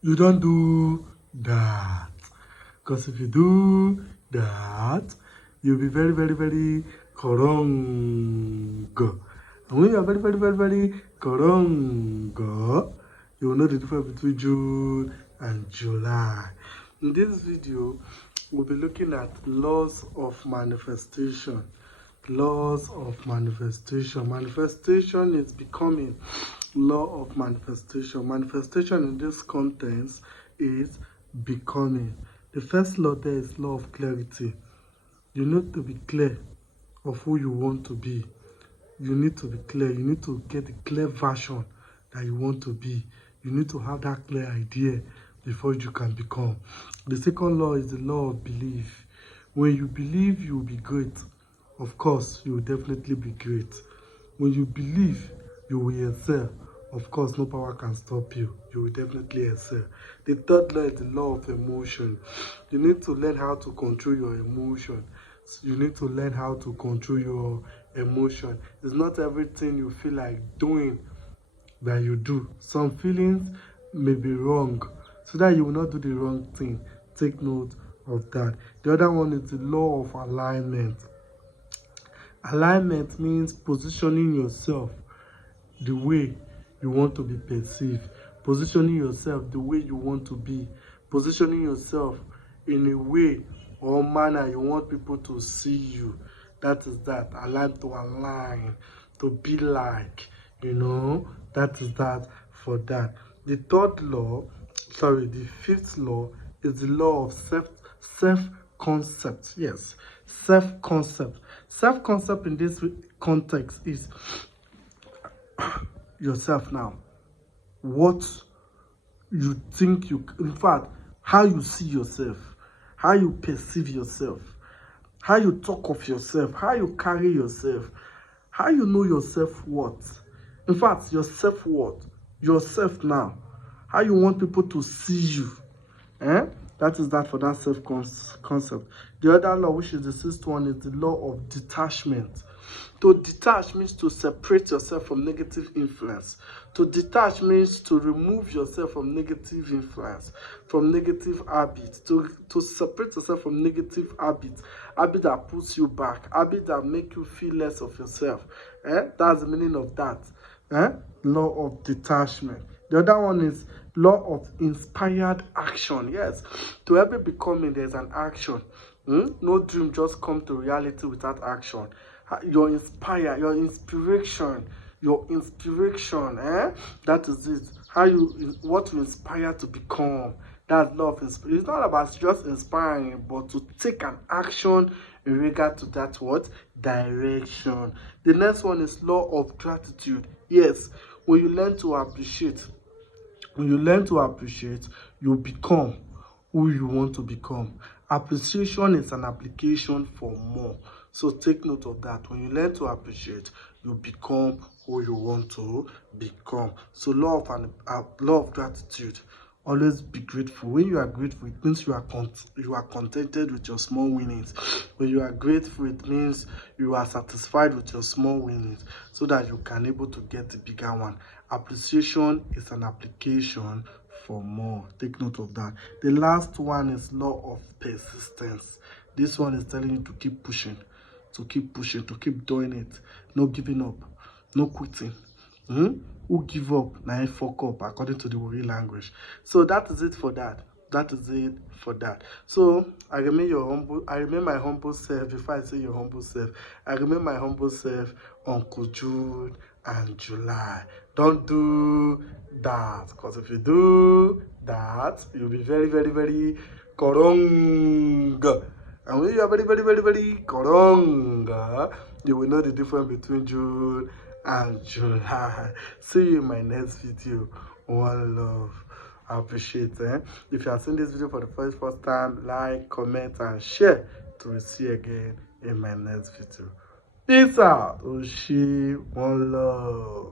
You don't do that. Because if you do that, you'll be very, very, very korong. And when you are very, very, very, very korong, you will know the difference between June and July. In this video, we'll be looking at laws of manifestation. Laws of manifestation. Manifestation is becoming. Law of manifestation. Manifestation in this context is becoming. The first law there is law of clarity. You need to be clear of who you want to be. You need to be clear. You need to get the clear version that you want to be. You need to have that clear idea before you can become. The second law is the law of belief. When you believe you will be great, of course, you will definitely be great. When you believe you will excel, of course, no power can stop you. You will definitely excel. The third law is the law of emotion. You need to learn how to control your emotion. You need to learn how to control your emotion. It's not everything you feel like doing that you do. Some feelings may be wrong, so that you will not do the wrong thing. Take note of that. The other one is the law of alignment. Alignment means positioning yourself the way you want to be perceived, positioning yourself the way you want to be, positioning yourself in a way or manner you want people to see you. That is that. Align, to be like, that is that for that. The fifth law is the law of self concept. Yes, self concept. Self concept in this context is yourself now. What you think in fact, how you see yourself, how you perceive yourself, how you talk of yourself, how you carry yourself, how you know your self-worth. In fact, your self-worth, yourself now, how you want people to see you. That is that for that self-concept. The other law, which is the sixth one, is the law of detachment. To detach means to separate yourself from negative influence. To detach means to remove yourself from negative influence, from negative habits. To separate yourself from negative habits, habit that puts you back, habit that make you feel less of yourself. That's the meaning of that. Law of detachment. The other one is law of inspired action. Yes, to every becoming there's an action. No dream just come to reality without action. Your inspiration, that is it. What you inspire to become. That's law of inspiration. It's not about just inspiring, but to take an action in regard to that direction. The next one is law of gratitude. Yes, when you learn to appreciate, you become who you want to become. Appreciation is an application for more. So take note of that. When you learn to appreciate, you become who you want to become. So law of gratitude. Always be grateful. When you are grateful, it means you are contented with your small winnings. When you are grateful, it means you are satisfied with your small winnings, so that you can able to get the bigger one. Appreciation is an application for more. Take note of that. The last one is law of persistence. This one is telling you to keep pushing, to keep doing it, no giving up, no quitting. Who give up now fuck up, according to the Wari language. So that is it for that. So I remain my humble self. Before I say your humble self, I remain my humble self, Uncle June and July. Don't do that, because if you do that, you'll be very, very, very korong. And when you are very, very, very, very korong, you will know the difference between June and July. See you in my next video. One love. I appreciate it. If you have seen this video for the first time, like, comment, and share to see you again in my next video. Peace out. Oshi, one love.